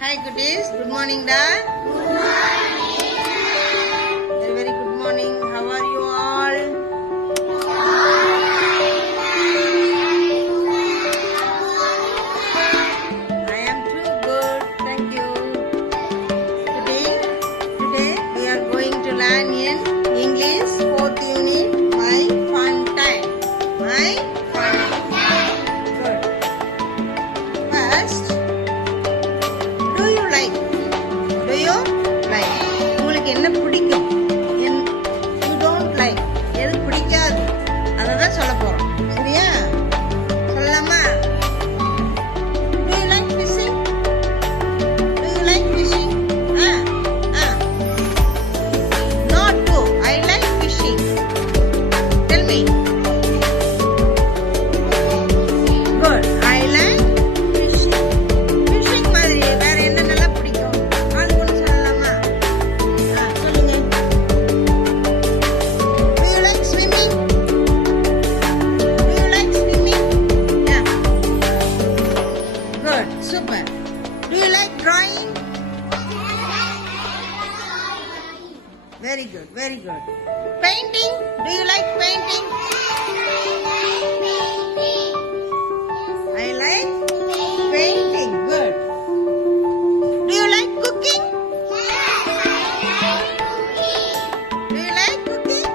Hi cuties, good morning da. Good morning. Very good morning. How are you all? I am too good. Thank you. Today we are going to learn in English 4th unit My Fun Time. My Fun Time. Good. First, do you like? உங்களுக்கு என்ன பிடிக்கும்? You don't like. எது பிடிக்காது? அததான் சொல்ல போறோம். சரியா? சொல்லலாமா? Do you like fishing? Do you like fishing? Not to. I like fishing. Tell me. Good. I like fishing. Fishing மாதிரி வேற என்னென்னலாம் பிடிக்கும்? அது ஒன்று சொல்லலாமா? சொல்லுங்க. Do you like swimming? Do you like swimming? Yeah. Good. Super. Do you like drawing? Very good. Very good. Painting? Do you like painting? I like painting. Good. Do you like cooking? Do you like cooking?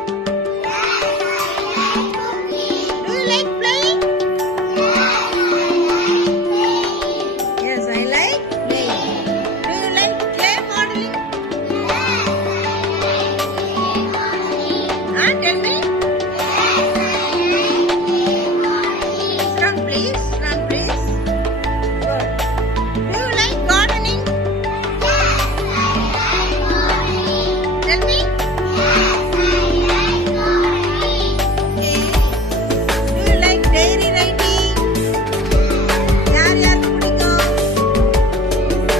Do you like playing? Yes, I like playing. Do you like clay modeling? Tell me. Run please. Run please. Good. Do you like gardening? Tell me. Okay. Do you like diary writing? யாருக்கு பிடிக்கும்?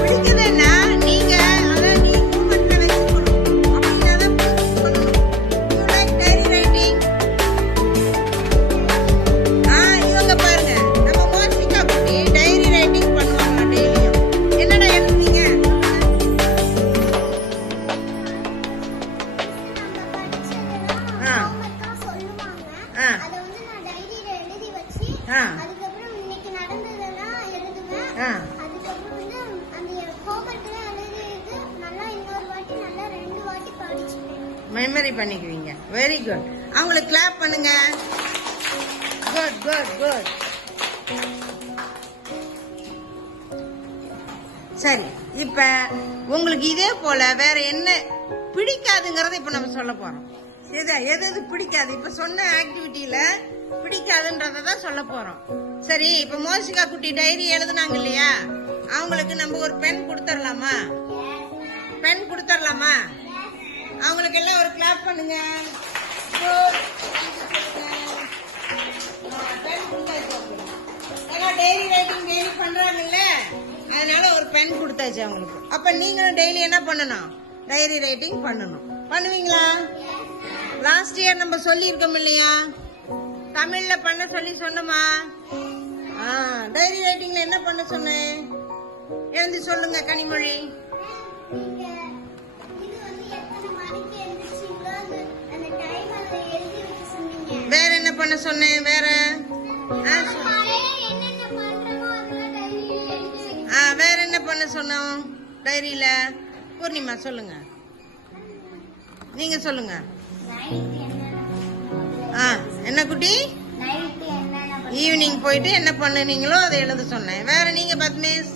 பிடிக்குதுன்னா நீங்க அதை நீ மூமெண்ட்ல வச்சுக்கணும். அப்படின்னாதான் சொல்லணும். Do you like diary writing? இவங்க பாருங்க, நம்ம மோசிகா குட்டி டைரி ரைட்டிங் பண்ணுவாங்க டெய்லியும். என்னடா எழுதுவீங்க? ஆ. ஆ. ஆ. ஆ. மெமரி பண்ணிக்குவீங்க. Very good. அவங்களுக்கு கிளாப் பண்ணுங்க. Good good good. சரி, இப்ப உங்களுக்கு இதே போல வேற என்ன பிடிக்காதுங்கறத இப்ப நம்ம சொல்ல போறோம். எது எது பிடிக்காது? இப்ப சொன்ன ஆக்டிவிட்டியில பிடிக்காதுன்றதான் சொல்ல போறோம். சரி, இப்ப மோசிகா குட்டி டைரி எழுதுனாங்க இல்லையா, அவங்களுக்கு நம்ம ஒரு பென் கொடுத்துடலாமா? பென் கொடுத்துடலாமா? அவங்களுக்கு எல்லாம் ஒரு கிளாப் பண்ணுங்க. டெய்லி ரைட்டிங் டெய்லி பண்றாங்கல்ல, அதனால ஒரு பென் கொடுத்தாச்சு அவங்களுக்கு. அப்ப நீங்களும் டெய்லி என்ன பண்ணணும்? டைரி ரைட்டிங் பண்ணணும். பண்ணுவீங்களா? லாஸ்ட் இயர் நம்ம சொல்லி இருக்கோம் இல்லையா, தமிழ்ல பண்ண சொல்லி சொன்னோமா? டைரி ரைட்டிங்ல என்ன பண்ண சொன்னேன்? எழுதி சொல்லுங்க கனிமொழி. வேற என்ன பண்ண சொன்னேன்? வேற வேற என்ன பண்ண சொன்னோம் டைரியில? பூர்ணிமா சொல்லுங்க, நீங்க சொல்லுங்க. என்ன குட்டி? ஈவினிங் போயிட்டு என்ன பண்ணுனீங்களோ அதை எழுத சொன்னேன். வேற நீங்க பத்மேஷ்?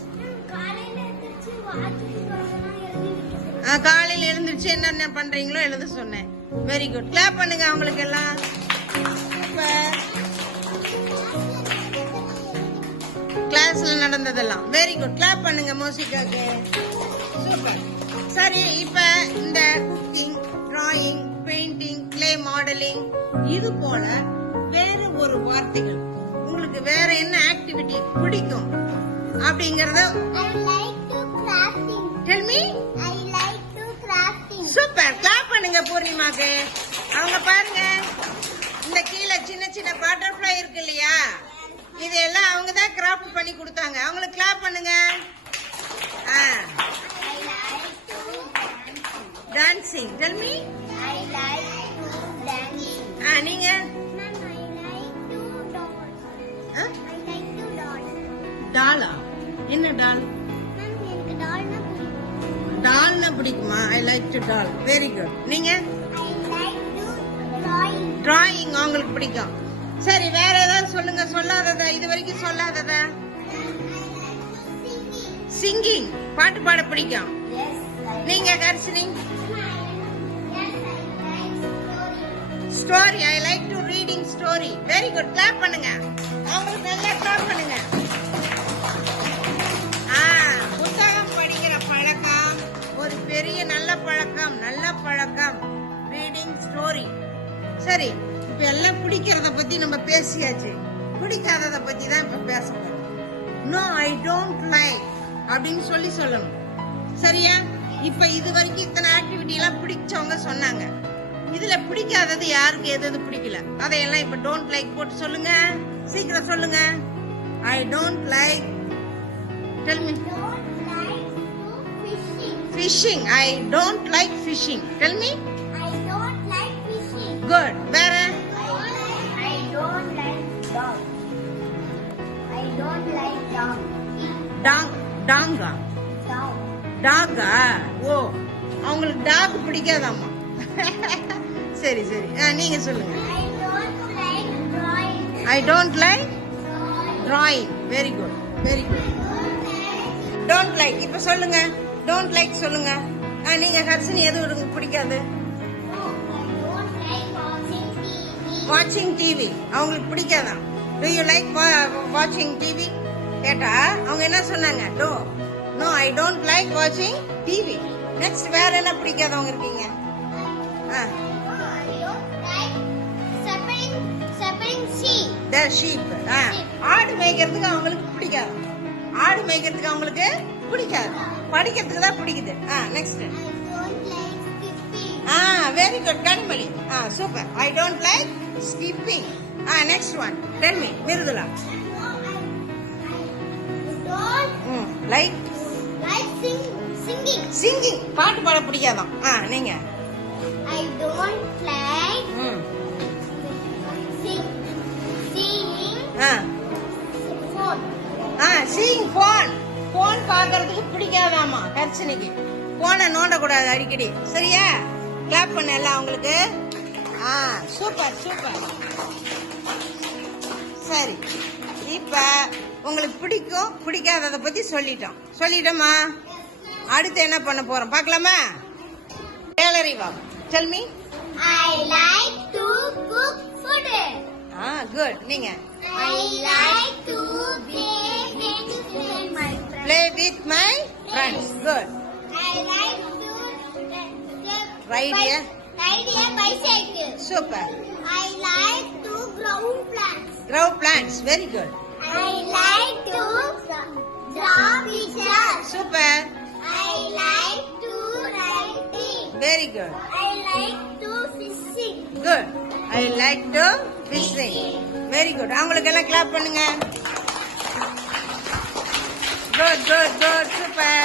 காலையில எழுந்திருச்சு என்னென்ன பண்றீங்களோ எழுத சொன்னேன். Very good. கிளாப் பண்ணுங்க அவங்களுக்கு எல்லாம். கிளாஸ்ல நடந்ததெல்லாம் வெரி குட். கிளாப் பண்ணுங்க மோசிகாக்கு. சூப்பர். சரி, இப்ப இந்த cooking, drawing, painting, clay modelling, இது போல வேற ஒரு வார்த்தைகள் உங்களுக்கு வேற என்ன ஆக்டிவிட்டி பிடிக்கும் அப்படிங்கறத tell me. I like to crafting. Super. Clap பண்ணுங்க பூர்ணிமாக்கு. அவங்க பாருங்க, இந்த கீழே சின்ன சின்ன பட்டர்ஃப்ளை இருக்கு இல்லையா, இதெல்லாம் அவங்க தான் கிராஃப்ட் பண்ணி கொடுத்தாங்க. அவங்களுக்கு கிளாப் பண்ணுங்க. Dancing. Tell me. I like to dance. நீங்க? Ma'am, I like to dance. Ah? I like to dance. டாலா? என்ன டால்? Ma'am, எனக்கு டால்னா பிடிக்கும். டால்னா பிடிக்குமா? I like to doll. Very good. நீங்க? I like to drawing. Drawing உங்களுக்கு பிடிக்கும். சரி, வேற ஏதாவது சொல்லுங்க. சொல்லாததா, இது வரைக்கும் சொல்லாததா? சிங்கிங், பாட்டு பாட பிடிக்கும். Yes, நீங்க Karshini? Yes, I like story. Story. I like to reading story. Very good. Clap பண்ணுங்க. அவங்களுக்கு நல்லா கிளாப் பண்ணுங்க. புத்தகம் படிக்கிற பழக்கம் ஒரு பெரிய நல்ல பழக்கம். நல்ல பழக்கம் ரீடிங் ஸ்டோரி. சரி, இப்ப எல்லாம் பிடிக்கிறத பத்தி நம்ம பேசியாச்சு. பிடிக்காதத பத்தி தான் இப்ப பேச போறோம். நோ, ஐ டோன்ட் லைக் அப்படின்னு சொல்லணும். சரியா? இப்ப இது வரைக்கும் இத்தனை ஆக்டிவிட்டி எல்லாம் பிடிச்சவங்க சொன்னாங்க. இதுல பிடிக்காதது யாருக்கு எது பிடிக்கல அதையெல்லாம் இப்ப டோன்ட் லைக் போட்டு சொல்லுங்க. சீக்கிரம் சொல்லுங்க. I don't like. Tell me. Don't like to fishing. Fishing. I don't like fishing. Tell me. I don't like fishing. Good. வேற? I don't like dog. I don't like dog. டாங்கா? Dog. டாகா? ஓ, அவங்களுக்கு dog பிடிக்காதாமா. சரி சரி, நீங்க சொல்லுங்க. I don't like drawing. I don't like drawing. Very good, very good. Don't like. இப்ப சொல்லுங்க. டோன்ட் லைக் சொல்லுங்க. நீங்க ஹர்ஷினி எது உங்களுக்கு பிடிக்காது? No, I don't like watching TV. வாட்சிங் டிவி அவங்களுக்கு பிடிக்காதான்? டு யூ லைக் வாட்சிங் டிவி கேட்டா அவங்க என்ன சொன்னாங்க? நோ, ஐ டோன்ட் லைக் வாட்சிங் டிவி. நெக்ஸ்ட் வேற என்ன பிடிக்காதவங்க இருக்கீங்க? No, I don't like separating sheep. The sheep. ஆடு மேய்க்கிறதுக்கு அவங்களுக்கு பிடிக்காது. ஆடு மேய்க்கிறதுக்கு அவங்களுக்கு பிடிக்காது. படிக்கிறதுக்கு தான் பிடிக்குது. Next. I don't like skipping. Very good Kanmani. Super. I don't like skipping. Next one. Tell me. Mridula. No, I don't like like singing. Singing. பாட்டு பாட பிடிக்காதான்? நீங்க? I don't like singing phone. Seeing phone. Phone பாக்குறதுக்கு பிடிக்காதாமா கர்ச்சனைக்கு. போனை நோண்டக்கூடாது அடிக்கடி. சரியா? Clap பண்ண எல்லாம் அவங்களுக்கு. Super super. சரி, இப்ப உங்களுக்கு பிடிக்கும் பிடிக்காதத பத்தி சொல்லிட்டோமா? அடுத்து என்ன பண்ண போறோம் பார்க்கலாமா? Daily walk. Tell me. I like to cook food. Good. நீங்க? I like to play games with my friends. Play with my friends. Good. I like to Ride a bicycle. super. I like to grow plants. Grow plants. Very good. I like to draw pictures. Super. I like to writing. Very good. I like to fishing. Good. I like to fishing. Very good. அவங்களுக்கு எல்லாம் clap பண்ணுங்க. Good, good, good. Super.